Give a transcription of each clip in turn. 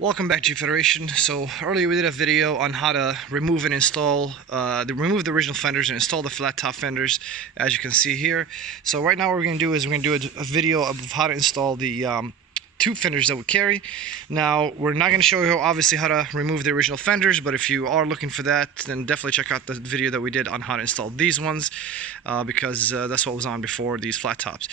Welcome back to Federation. So earlier we did a video on how to remove and install, remove the original fenders and install the flat top fenders, as you can see here. So right now what we're going to do is we're going to do a video of how to install the tube fenders that we carry. Now we're not going to show you obviously how to remove the original fenders, but if you are looking for that, then definitely check out the video that we did on how to install these ones, because that's what was on before, these flat tops.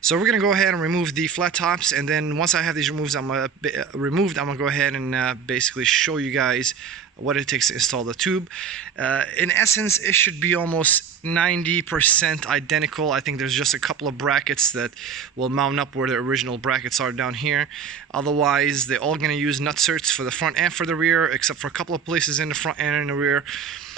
So we're going to go ahead and remove the flat tops, and then once I have these removed, I'm going to go ahead and basically show you guys what it takes to install the tube. In essence, it should be almost 90% identical. I think there's just a couple of brackets that will mount up where the original brackets are down here. Otherwise, they're all going to use nutserts for the front and for the rear, except for a couple of places in the front and in the rear.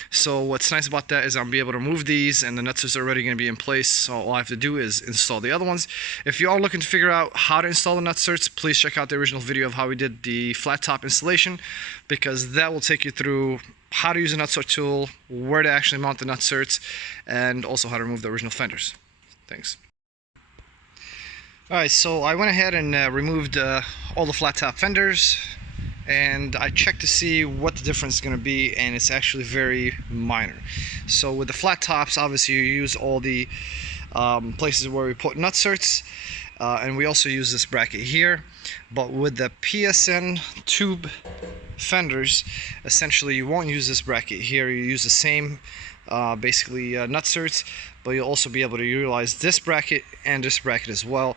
So what's nice about that is I'll be able to remove these, and the nutserts are already going to be in place, so all I have to do is install the other ones. If you are looking to figure out how to install the nutserts, please check out the original video of how we did the flat top installation, because that will take you through how to use a nutsert tool, where to actually mount the nutserts, and also how to remove the original fenders. Thanks. Alright, so I went ahead and removed all the flat top fenders, and I checked to see what the difference is going to be, and it's actually very minor. So with the flat tops, obviously you use all the places where we put nutserts, and we also use this bracket here. But with the PSN tube fenders, essentially you won't use this bracket here. You use the same basically nutserts, but you'll also be able to utilize this bracket and this bracket as well.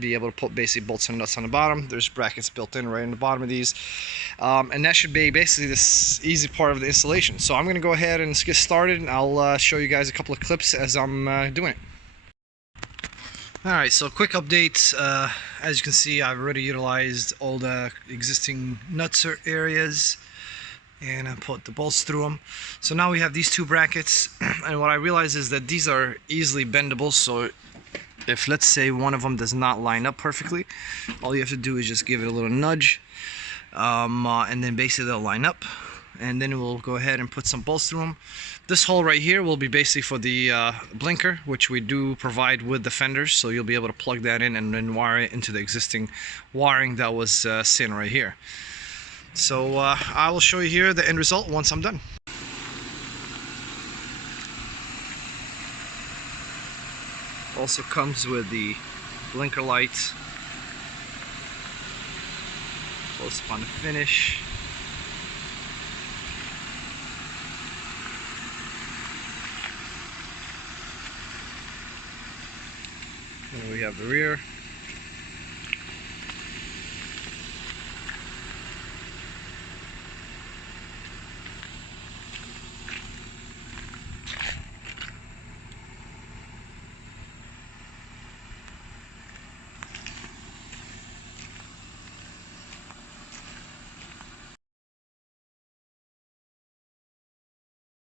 Be able to put basically bolts and nuts on the bottom. There's brackets built in right in the bottom of these, and that should be basically this easy part of the installation. So I'm going to go ahead and get started, and I'll show you guys a couple of clips as I'm doing it. Alright, so quick update. As you can see, I've already utilized all the existing nutsert areas, and I put the bolts through them. So now we have these two brackets, and what I realize is that these are easily bendable. So if, let's say, one of them does not line up perfectly, all you have to do is just give it a little nudge, and then basically they'll line up, and then we'll go ahead and put some bolts through them. This hole right here will be basically for the blinker, which we do provide with the fenders, so you'll be able to plug that in and then wire it into the existing wiring that was sitting right here. So I will show you here the end result once I'm done. Also comes with the blinker lights. Close up on the finish. And we have the rear.